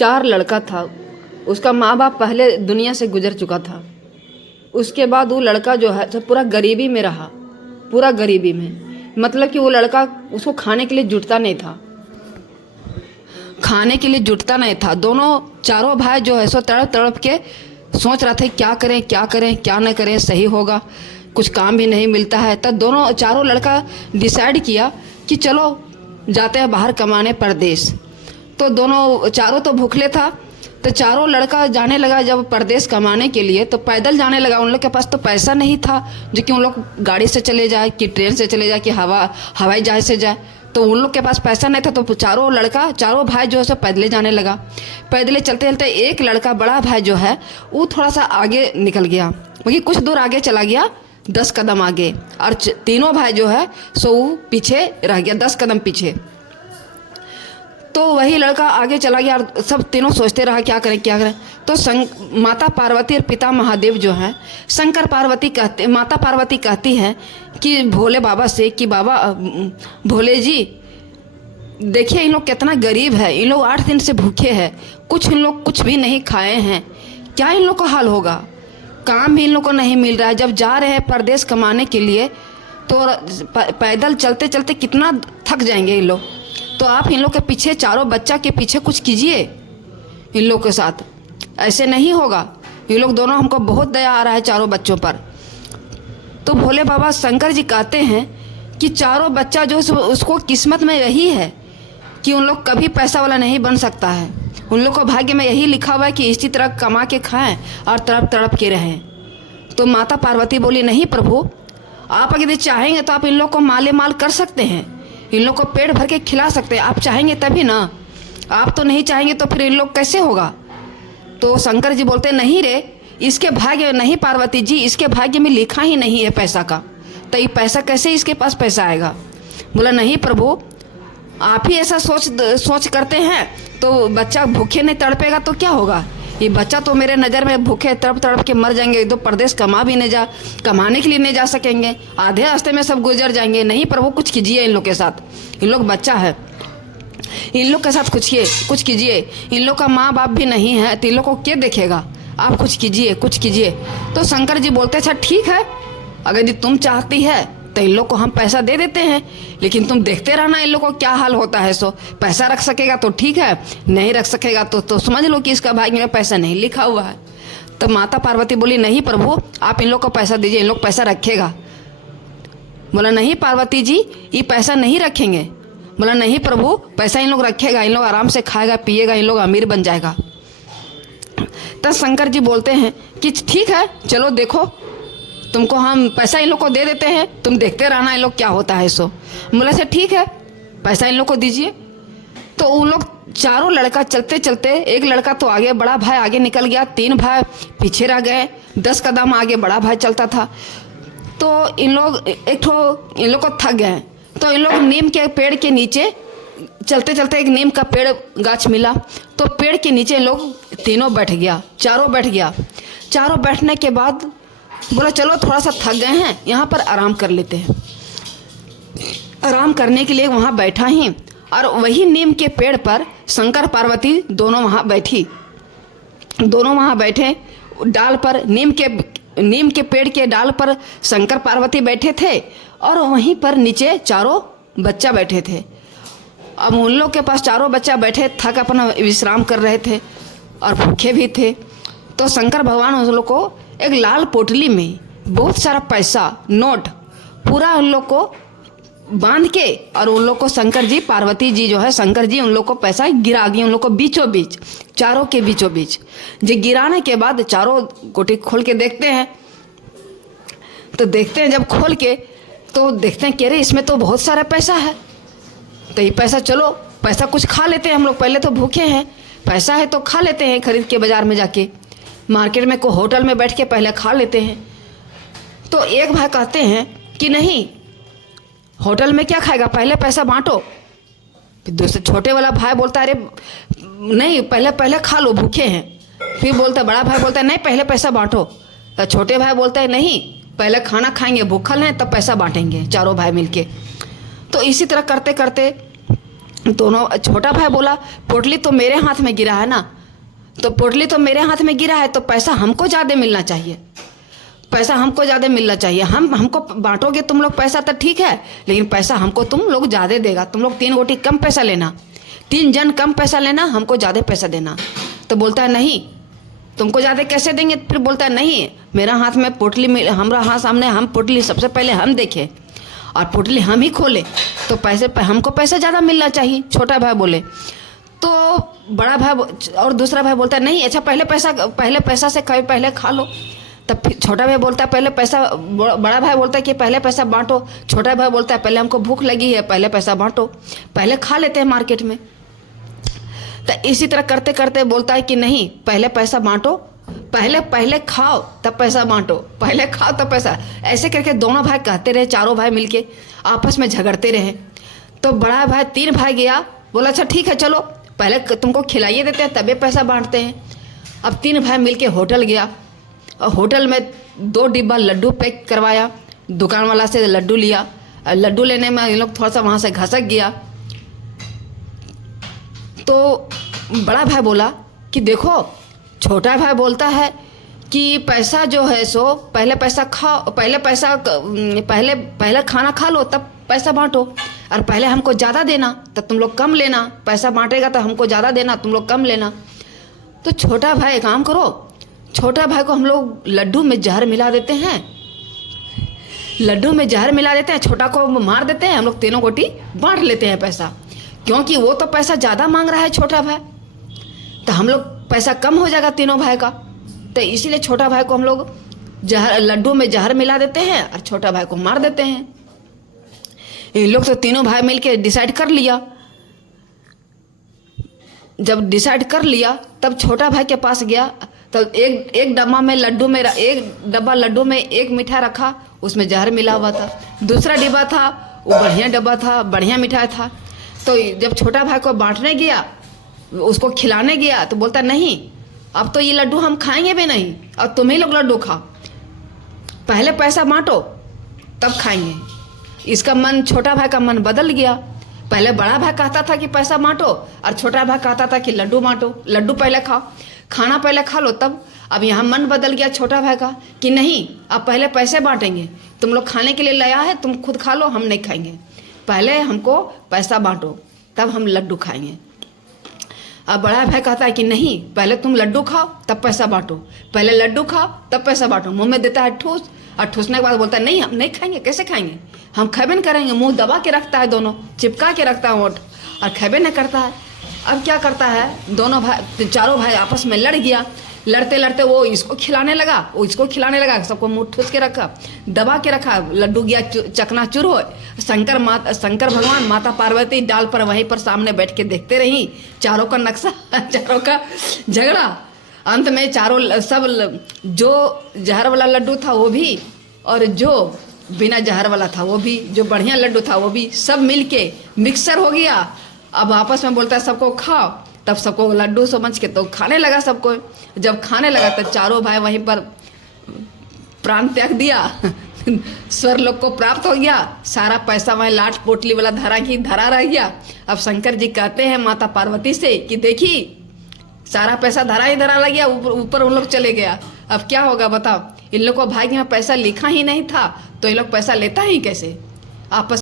4 लड़का था। उसका माँ बाप पहले दुनिया से गुजर चुका था। उसके बाद वो लड़का जो है सब पूरा गरीबी में रहा, पूरा गरीबी में, मतलब कि वो लड़का उसको खाने के लिए जुटता नहीं था, खाने के लिए जुटता नहीं था। चारों भाई जो है सो तड़प तड़प के सोच रहा थे क्या करें क्या करें क्या न करें सही होगा, कुछ काम भी नहीं मिलता है। तब चारों लड़का डिसाइड किया कि चलो जाते हैं बाहर कमाने परदेश। तो चारों तो भूखले था, तो चारों लड़का जाने लगा जब परदेश कमाने के लिए, तो पैदल जाने लगा। उन लोग के पास तो पैसा नहीं था जो कि उन लोग गाड़ी से चले जाए कि ट्रेन से चले जाए कि हवाई जहाज से जाए, तो उन लोग के पास पैसा नहीं था। तो चारों भाई जो है सो पैदले जाने लगा। पैदले चलते चलते एक लड़का बड़ा भाई जो है वो थोड़ा सा आगे निकल गया, मतलब कुछ दूर आगे चला गया, 10 कदम आगे, और तीनों भाई जो है सो वो पीछे रह गया, 10 कदम पीछे। तो वही लड़का आगे चला गया और सब तीनों सोचते रहा क्या करें क्या करें। तो माता पार्वती और पिता महादेव जो हैं, माता पार्वती कहती है कि भोले बाबा से कि बाबा भोले जी देखिए इन लोग कितना गरीब है, इन लोग 8 दिन से भूखे हैं, इन लोग कुछ भी नहीं खाए हैं, क्या इन लोग का हाल होगा, काम भी इन लोग को नहीं मिल रहा है। जब जा रहे हैं परदेश कमाने के लिए तो पैदल चलते चलते कितना थक जाएंगे इन लोग। तो आप इन लोग के पीछे, चारों बच्चा के पीछे कुछ कीजिए इन लोग के साथ, ऐसे नहीं होगा, ये लोग दोनों, हमको बहुत दया आ रहा है चारों बच्चों पर। तो भोले बाबा शंकर जी कहते हैं कि चारों बच्चा जो उसको किस्मत में यही है कि उन लोग कभी पैसा वाला नहीं बन सकता है, उन लोग को भाग्य में यही लिखा हुआ है कि इसी तरह कमा के खाएं और तड़प तड़प के रहें। तो माता पार्वती बोली नहीं प्रभु, आप अगर चाहेंगे तो आप इन लोग को माले माल कर सकते हैं, इन लोग को पेट भर के खिला सकते हैं, आप चाहेंगे तभी ना, आप तो नहीं चाहेंगे तो फिर इन लोग कैसे होगा। तो शंकर जी बोलते नहीं रे, इसके भाग्य में नहीं पार्वती जी, इसके भाग्य में लिखा ही नहीं है पैसा का, तो ये पैसा कैसे इसके पास पैसा आएगा। बोला नहीं प्रभु, आप ही ऐसा सोच करते हैं तो बच्चा भूखे नहीं तड़पेगा तो क्या होगा, ये बच्चा तो मेरे नज़र में भूखे तड़प तड़प के मर जाएंगे, तो परदेश कमाने के लिए नहीं जा सकेंगे, आधे रास्ते में सब गुजर जाएंगे। नहीं प्रभु कुछ कीजिए इन लोग के साथ, इन लोग बच्चा है, इन लोग के साथ कुछ कीजिए, इन लोग का माँ बाप भी नहीं है तो इन लोग को क्या देखेगा, आप कुछ कीजिए। तो शंकर जी बोलते अच्छा ठीक है, अगर यदि तुम चाहती है तो इन लोग को हम पैसा दे देते हैं, लेकिन तुम देखते रहना इन लोग को क्या हाल होता है। सो पैसा रख सकेगा तो ठीक है, नहीं रख सकेगा तो समझ लो कि इसका भाग्य में पैसा नहीं लिखा हुआ है। तो माता पार्वती बोली नहीं प्रभु, आप इन लोग को पैसा दीजिए, इन लोग पैसा रखेगा। बोला नहीं पार्वती जी, ये पैसा नहीं रखेंगे। बोला नहीं प्रभु, पैसा इन लोग रखेगा, इन लोग आराम से खाएगा पिएगा, इन लोग अमीर बन जाएगा। तब शंकर जी बोलते हैं कि ठीक है चलो देखो, तुमको हम पैसा इन लोग को दे देते हैं, तुम देखते रहना इन लोग क्या होता है। सो बोला से ठीक है, पैसा इन लोग को दीजिए। तो उन लोग चारों लड़का चलते चलते, एक लड़का तो आगे, बड़ा भाई आगे निकल गया, 3 भाई पीछे रह गए, 10 कदम आगे बड़ा भाई चलता था। तो इन लोग को थक गए, तो इन लोग नीम के पेड़ के नीचे चलते चलते एक नीम का पेड़ गाछ मिला, तो पेड़ के नीचे इन लोग तीनों बैठ गया, चारों बैठ गया। चारों बैठने के बाद बोला चलो थोड़ा सा थक गए हैं, यहाँ पर आराम कर लेते हैं। आराम करने के लिए वहाँ बैठा ही, और वही नीम के पेड़ पर शंकर पार्वती दोनों वहाँ बैठे डाल पर, नीम के पेड़ के डाल पर शंकर पार्वती बैठे थे, और वहीं पर नीचे चारों बच्चा बैठे थे। अब उन लोग के पास चारों बच्चा बैठे थक अपना विश्राम कर रहे थे और भूखे भी थे। तो शंकर भगवान उन लोग को एक लाल पोटली में बहुत सारा पैसा नोट पूरा उन लोग को बांध के, और उन लोग को शंकर जी, पार्वती जी जो है शंकर जी उन लोग को पैसा गिरा दिए, उन लोग को बीचों बीच, चारों के बीचों बीच। जो गिराने के बाद चारों गोटी खोल के देखते हैं, तो देखते हैं जब खोल के तो देखते हैं कि अरे इसमें तो बहुत सारा पैसा है, तो ये पैसा, चलो पैसा कुछ खा लेते हैं हम लोग, पहले तो भूखे हैं, पैसा है तो खा लेते हैं, खरीद के बाजार में जाके, मार्केट में को होटल में बैठ के पहले खा लेते हैं। तो एक भाई कहते हैं कि नहीं, होटल में क्या खाएगा, पहले पैसा बांटो। फिर दूसरे छोटे वाला भाई बोलता है अरे नहीं, पहले खा लो, भूखे हैं। फिर बोलता, बड़ा भाई बोलता है नहीं, पहले पैसा बांटो। तो छोटे भाई बोलता है नहीं, पहले खाना खाएंगे, भूखल हैं तब पैसा बांटेंगे चारों भाई मिलके। तो इसी तरह करते करते दोनों, छोटा भाई बोला पोटली तो मेरे हाथ में गिरा है ना, तो पोटली तो मेरे हाथ में गिरा है तो पैसा हमको ज़्यादा मिलना चाहिए, पैसा हमको ज़्यादा मिलना चाहिए। हमको बांटोगे तुम लोग पैसा तो ठीक है, लेकिन पैसा हमको तुम लोग ज़्यादा देगा। तुम लोग 3 गोटी कम पैसा लेना, 3 जन कम पैसा लेना, हमको ज़्यादा पैसा देना। तो बोलता है नहीं, तुमको ज़्यादा कैसे देंगे? फिर बोलता है नहीं, मेरा हाथ में पोटली, हमारा हाथ सामने, हम पोटली सबसे पहले हम देखे और पोटली हम ही खोले, तो हमको पैसा ज़्यादा मिलना चाहिए। छोटा भाई बोले तो बड़ा भाई और दूसरा भाई बोलता है नहीं, अच्छा पहले पैसा से पहले खा लो। तब फिर छोटा भाई बोलता है पहले पैसा, बड़ा भाई बोलता है कि पहले पैसा बांटो। छोटा भाई बोलता है पहले हमको भूख लगी है, पहले पैसा बांटो, पहले खा लेते हैं मार्केट में। तो इसी तरह करते करते बोलता है कि नहीं, पहले पैसा बांटो, पहले खाओ तब पैसा बांटो, पहले खाओ तब पैसा। ऐसे करके दोनों भाई कहते रहे, चारों भाई मिलके आपस में झगड़ते रहे। तो बड़ा भाई 3 भाई गया, बोला अच्छा ठीक है चलो पहले तुमको खिलाइए देते हैं तभी पैसा बांटते हैं। अब 3 भाई मिलके होटल गया और होटल में 2 डिब्बा लड्डू पैक करवाया, दुकान वाला से लड्डू लिया। लड्डू लेने में ये लोग थोड़ा सा वहाँ से घसक गया। तो बड़ा भाई बोला कि देखो, छोटा भाई बोलता है कि पैसा जो है सो पहले पैसा खाओ, पहले खाना खा लो तब पैसा बांटो, और पहले हमको ज़्यादा देना तब तुम लोग कम लेना, पैसा बांटेगा तो हमको ज़्यादा देना, तुम लोग कम लेना। तो छोटा भाई एक काम करो, छोटा भाई को हम लोग लड्डू में जहर मिला देते हैं, लड्डू में जहर मिला देते हैं, छोटा को मार देते हैं, हम लोग तीनों गोटी बांट लेते हैं पैसा, क्योंकि वो तो पैसा ज़्यादा मांग रहा है छोटा भाई, तो हम लोग पैसा कम हो जाएगा तीनों भाई का। तो इसीलिए छोटा भाई को हम लोग लड्डू में जहर मिला देते हैं और छोटा भाई को मार देते हैं। ये लोग तो तीनों भाई मिलके डिसाइड कर लिया। जब डिसाइड कर लिया तब छोटा भाई के पास गया, तब एक डब्बा में एक डब्बा लड्डू में एक मिठाई रखा, उसमें जहर मिला हुआ था। दूसरा डिब्बा था वो बढ़िया डब्बा था, बढ़िया मिठाई था। तो जब छोटा भाई को बांटने गया, उसको खिलाने गया, तो बोलता नहीं, अब तो ये लड्डू हम खाएंगे भी नहीं, अब तुम ही लोग लड्डू खाओ, पहले पैसा बांटो तब खाएंगे। इसका मन, छोटा भाई का मन बदल गया। पहले बड़ा भाई कहता था कि पैसा बांटो और छोटा भाई कहता था कि लड्डू बांटो, लड्डू पहले खाओ, खाना पहले खा लो तब। अब यहाँ मन बदल गया छोटा भाई का कि नहीं, अब पहले पैसे बांटेंगे, तुम लोग खाने के लिए लाया है, तुम खुद खा लो, हम नहीं खाएंगे, पहले हमको पैसा बांटो तब हम लड्डू खाएंगे। अब बड़ा भाई कहता है कि नहीं, पहले तुम लड्डू खाओ तब पैसा बांटो, पहले लड्डू खाओ तब पैसा बांटो। मुंह में देता है ठूस, और ठूसने के बाद बोलता है नहीं, हम नहीं खाएंगे, कैसे खाएंगे, हम खेबे न करेंगे। मुंह दबा के रखता है, दोनों चिपका के रखता है होंठ, और खेबे न करता है। अब क्या करता है, दोनों भाई, चारों भाई आपस में लड़ गया। लड़ते लड़ते वो इसको खिलाने लगा, वो इसको खिलाने लगा, सबको मुंह ठूस के रखा, दबा के रखा। लड्डू गया चकनाचूर हो। शंकर भगवान, माता पार्वती डाल पर वहीं पर सामने बैठ के देखते रही, चारों का नक्शा, चारों का झगड़ा। अंत में चारों सब, जो जहर वाला लड्डू था वो भी, और जो बिना जहर वाला था वो भी, जो बढ़िया लड्डू था वो भी, सब मिलके मिक्सर हो गया। अब आपस में बोलता है सबको खाओ, तब सबको लड्डू समझ के तो खाने लगा सबको। जब खाने लगा तो चारों भाई वहीं पर प्राण त्याग दिया, स्वर्गलोक को प्राप्त हो गया। सारा पैसा वहीं लाट पोटली वाला धरा रह गया। अब शंकर जी कहते हैं माता पार्वती से कि देखी, सारा पैसा धरा लग गया, ऊपर उन लोग चले गया। अब क्या होगा बताओ, इन लोग को भाग्य में पैसा लिखा ही नहीं था, तो ये लोग पैसा लेता ही कैसे। आपस